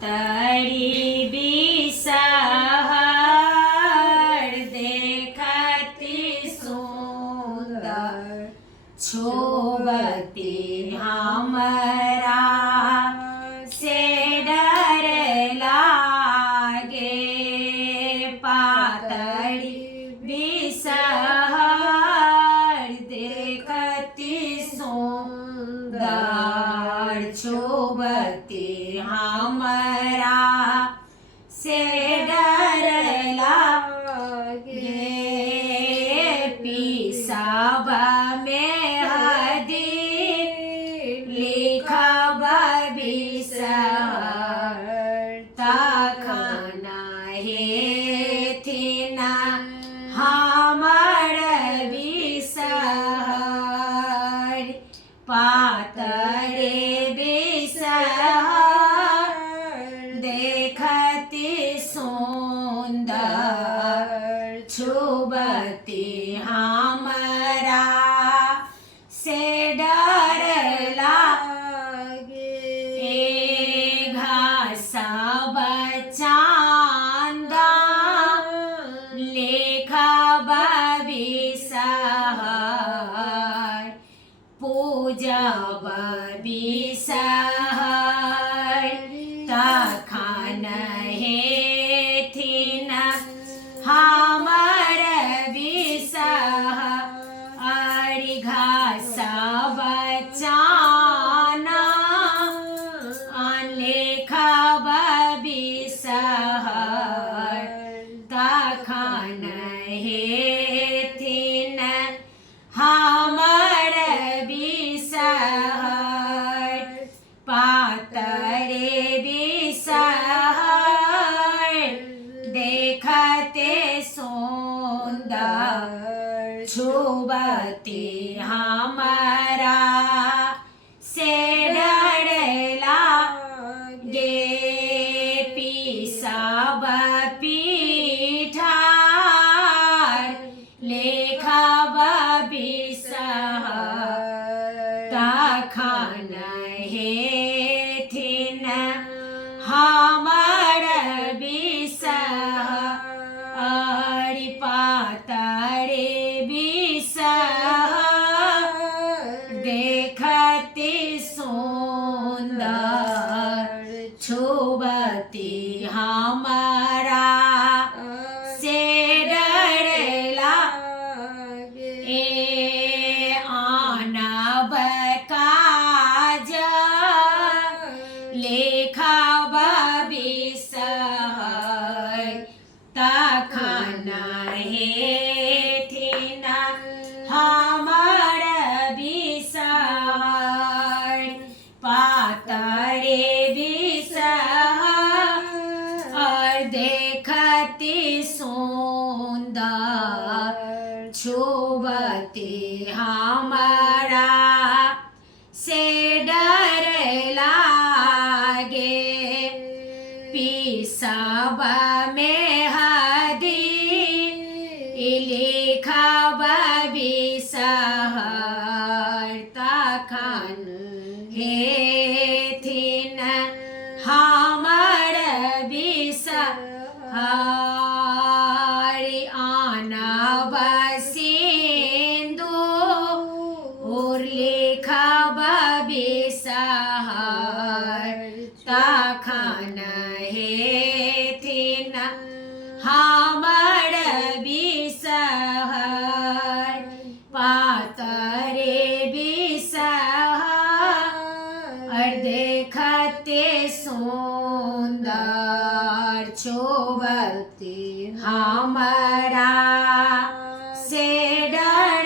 पातळी बिसहर देखती सुंदर छोबती हमरा से डर लागे पातळी बिसहर देखती सुंदर छोबती हमरा से डर लागे पिसाब में हदी लिखब बिसहर तखना हेथिन हमर बिसहर पातरे बिसहर देखती सुंदर छुबती हमरा से डर लागे घासब चांदा लेखब बिसहर पूजब बिसहर तखन हेथिन हमर बिसहर घासब चाना लेखब बिसहर तखन हेथिन हमर बिसहर पातरे बिसहर देखते सुंदर छुबती हमरा से डर लागे पिसाब पीठार लेखब बिसहर तखन हेथिन हमर बिसहर पातरे बिसहर देखती सुंदर छुबती हमरा से डर लागे आनब काज लेखब बिसहर तखन हेथिन हमर बिसहर पातरे बिसहर देखती सुंदर छुबती हमरा से डर लागे पिसाब में हदी लिखब बिसहर तखन हेथिन हमर बिसहर आनब सिंदूर लिखब बिसहर तखन हेथिन हमर बिसहर पातरे बिसहर देखते सुंदर छोबती हमरा से डर